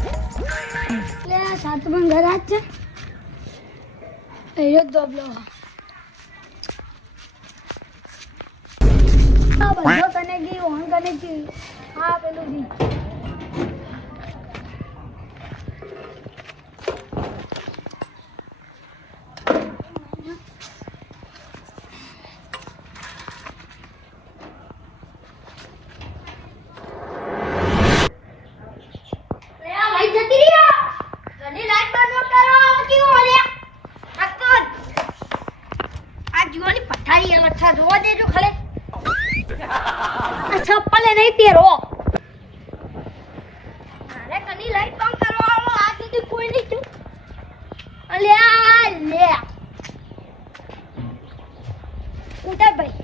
એટલે આ સાત પણ ઘર જ છે. જ દોબલો. આ બધો કને ગઈ ઓન કને ગઈ હા, પેલું ગઈ લે આ લાઈટ જતી રહી ઘરની લાઈટ બંધ કરો કેવું મળ્યા આ તો આ જીવાની પથારી અલગ છે જોવા દેજો ખલે આ પહેરો મારે ઘરની લાઈટ બંધ કરવાનો આ સુધી કોઈ નહીં છું અલ્યા લે. ઉતાર ભાઈ.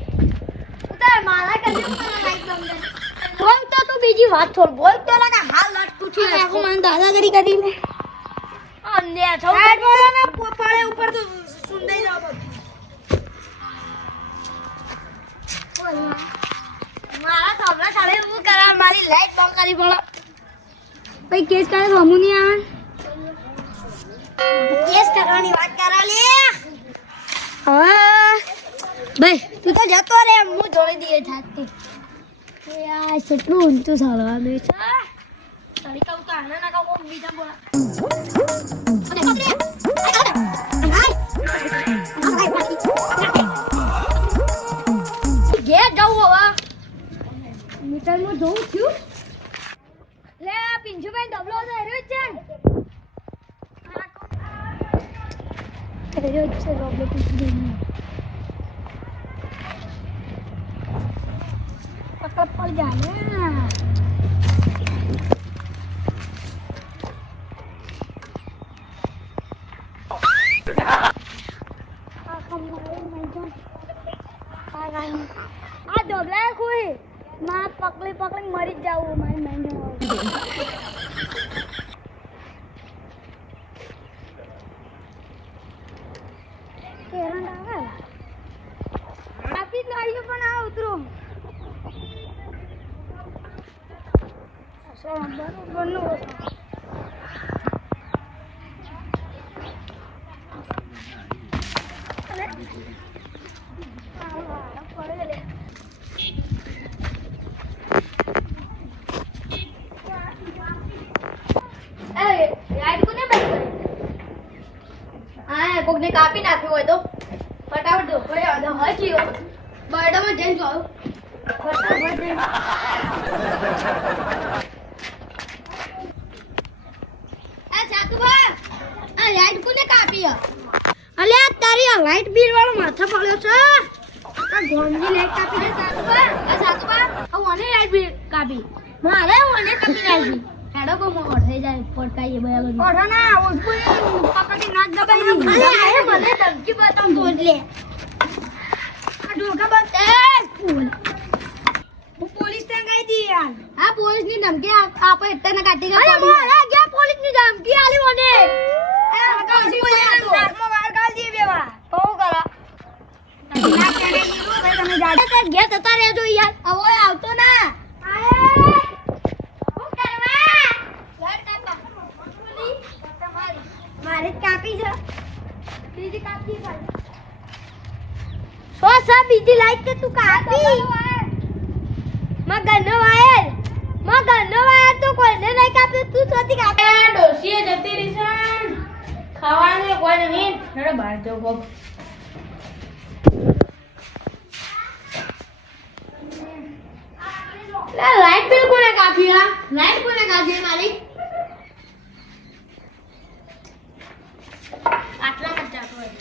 ઉતાર મારા ઘરની મને લાઈટ બંધ બોલ તો તું બીજી વાત છોડ બોલ તો લાગે હાલ લટ તૂટી આખું મને દાદાગીરી કરી મેં. અન્ય છો આ બોલો ને પાળે ઉપર તો સુંદાઈ જાવ બધું મારા સામે સામે હું કરા મારી લાઈટ બંધ કરી પડો ભાઈ કેસ કરે તો હમું નહીં આવે કેસ કરવાની વાત કરા લે હા ભાઈ તું તો જતો રે હું જોડી દઈએ થાતી એ આ કેટલું ઊંચું ચાલવાનું છે તારી કહું તો આના ના કહું બીજા બોલા કર્યો જ છે રોબલો પૂછી પકડ પડ જાય ને આ કમાઈ નહીં જાઉં. આ ગાયો. આ ડોબલા કોઈ માં પકડી પકડી મરી જ જાવું મારી મહેંદી આપી પણ આ ઉતરો. બરોબર કોકને કાપી નાખ્યું હોય તો. ફટાફટ અધો હજી બરડામાં જઈને જોયું આ લાઈટ અલે આ તારી આ લાઈટ બિલ વાળો માથા પડ્યો છે. આ ગોંજી લાઈટ કાપી દે સાતુભા એ સાતુભા હું મને લાઈટ બિલ કાપી. મારે મને કાપી નાખી. હેડો કો મોર થઈ જાય પડકાઈએ ઓઢો ના ઉસપુરી પકડી નાક દબાઈ અલે આ મને ધમકી બતાવ તો લે. આ ડોકા બસ એ ફૂલ હું પોલીસ યાર. આ પોલીસની ધમકી આપ- એટલે ને કાઢી અરે ગયા પોલીસની આલી મને? ઘેર જતા રહેજો યાર. હવે આવતો ના. મારે કાપી છે. બીજી કાપી સો સા બીજી લાઈટ કે તું કાપી. માં ગન્નો વાયરમાં ગન્નો વાયર તો કોઈને નહીં કાપ્યો તું સોથી કાપી. ડોસીએ જતી રીસણ ખાવાનું કોઈ નહીં. બહાર જાવ કોક લે લાઈટ બિલ કોને કાપી આ લાઈટ કોને કાપી મારી આટલા મત જાતો હોય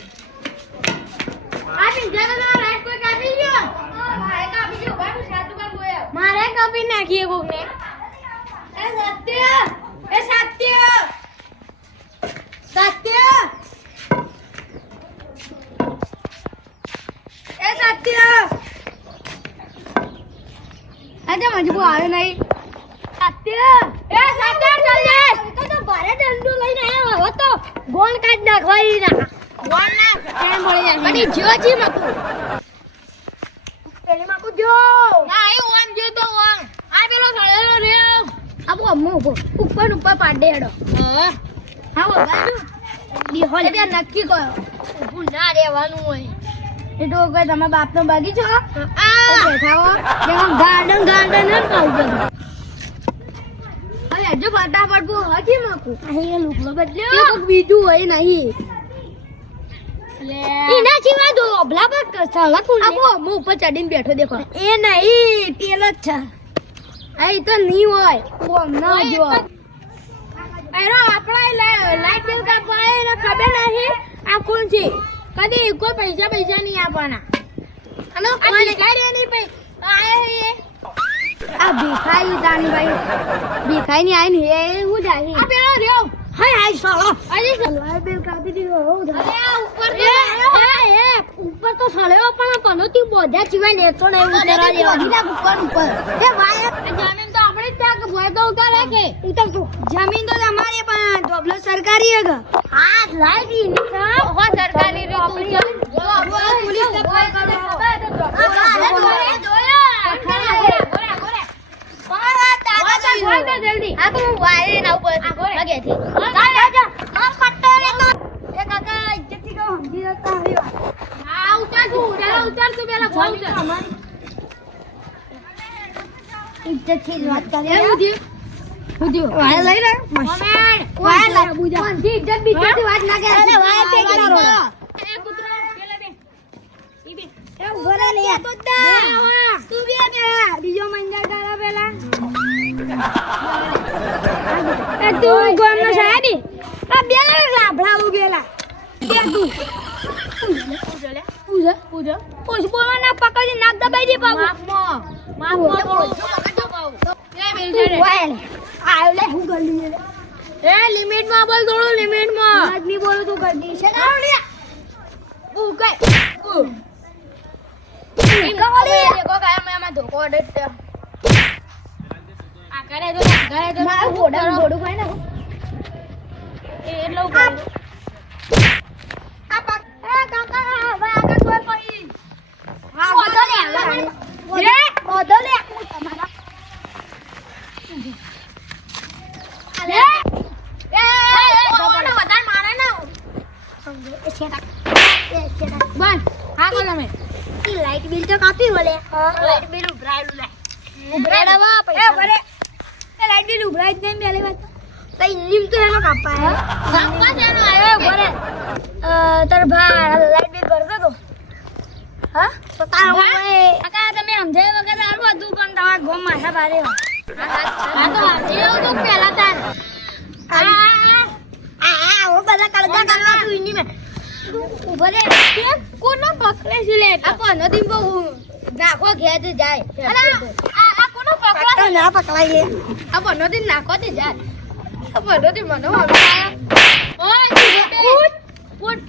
આ પિંજાનો ના લાઈટ કોઈ કાપી ગયો મારે કાપી ગયો ભાઈ સાતું કામ ગયો મારે કાપી નાખીએ કોકને એ સત્ય એ સત્ય સત્ય એ સત્ય આજે મજબૂ આવ્યો નહીં સત્ય એ સત્ય ચાલજે તો તો ભારે દંડો લઈને આવ્યો હવે તો ગોળ કાઢ નાખવાઈ ના ગોળ ના ટાઈમ મળી જાય બની જો જી મકુ પેલી માં જો ના એ ઓમ જો તો ઓમ આ પેલો થોડો અમ્મો ઊભો. ઉપર ઉપર પાડે હેડો. હા. હા બાજુ દી હોલે બે નક્કી કરો ઊભું ના રહેવાનું હોય. એ તો કોઈ તમારા બાપનો બગીચો આ બેઠાઓ હો જેમાં ગાર્ડન ગાર્ડન જ કહું બધું. હવે હજુ ફટાફટ બહુ હજી મૂકું અહીં લુકડો એ બદલ્યો. કોઈક બીજું હોય નહીં. એના સિવાય પર આ બહુ ઉપર ચડીને બેઠો દેખો. એ નહીં તેલ જ છે. ઈ તો નહીં હોય. ઓ ના જો. એરો આપણે લાઈટ બિલ કાપવા ને ખબર નહીં આ કોણ છે? કદી કોઈ પૈસા પૈસા નહીં આપવાના. અને આ ભિખારી નહીં પૈ આયે એ. આ ભીખાઈ દાની ભાઈ ભીખાઈ ની આઈને એ હું જાહી. આ પેલો રહ્યો. હાય હાય સળો. અરે લાઈટ બિલ કાપી દીધો હો ઉપર એ ઉપર તો સળ્યો પણ પનોતી બોધ્યા સિવાય લેતો ને ઉતરા દેવા. ઉપર. ઉપર એ ભાઈ જમીન તો આપણે જ ત્યાં ભોય તો ઉતારે કે? ઉતર તું જમીન તો તમારી પણ ડોબલો સરકારી હે કે? હા લાઈટની સા હો સરકારી રે તું જો. આપણે પોલીસ ને ફોન કરો. જલ્દી. આ તો હું વાયરે ના ઉપર લગેથી. હા ઉતાર તું ઉતાર ઉતાર તું પેલા ફોન કર ઇજ્જતથી જ વાત એ ઉધી ઉધી વાય લઈ લે કોમેન્ટ વાય લે બુજા કોનથી ઇજ્જત બીજતી વાત ના કરે અરે વાય પે વાય કરો. એ કૂતરો પેલા બે. ઈ બે. એ ઊભો લે બે. આવા. તું બે બે. બીજો મંજા તારા પેલા. એ તું ગોમનો સાહેબી. આ બે લાભડા ઉભેલા બે તું. પૂજા? પૂજા. બોલો ના પકડી નાક દબાઈ દે બાબુ માફ લે હું ગલી એ લિમિટમાં બોલ થોડું લિમિટમાં આદમી બોલું તું ગલી છે ને? ઉ કઈ? ઉ કવાલી દેખો કાયા મેં આમાં ધોકો અડે તે આ કરે તો કરે તો મારું ઘોડા ઘોડું ખાય ને એટલો આ પક એ કાકા હવે આગળ કોઈ પડી હા વધો લે રે વધો લે હું તમારા લે એ ઓને વધારે મારે ના એ છેડા એ છેડા બસ હા કો તમે લાઈટ બિલ તો કાપી લાઈટ બિલ લે. એ ભરે એ લાઈટ બિલ ઉભરાય જ નહીં પહેલી વાત તો. ઇન્જીમ તો એનો કાપાય કાપવા જાનો આવ્યો ભરે તાર ભાઈ લાઈટ બિલ ભરતો તો. હા? તો તારો કાકા તમે સમજાય વગર આવું હતું પણ તમારે ગોમ માથા ભારે. હો તો પહેલા તાર. આ આ ઓ બધા કળગા કરવા તું ઇન્જી મે ઊભો રે. કોનો પકડે છે લે? આ કોનો દીંબો નાખો ઘેર જાય. આ આ કોનો પકડો ના પકડાય લે આ કોનો દીન નાખો તે જાય. આ કોનો દીન મને ઓય કુટ કુટ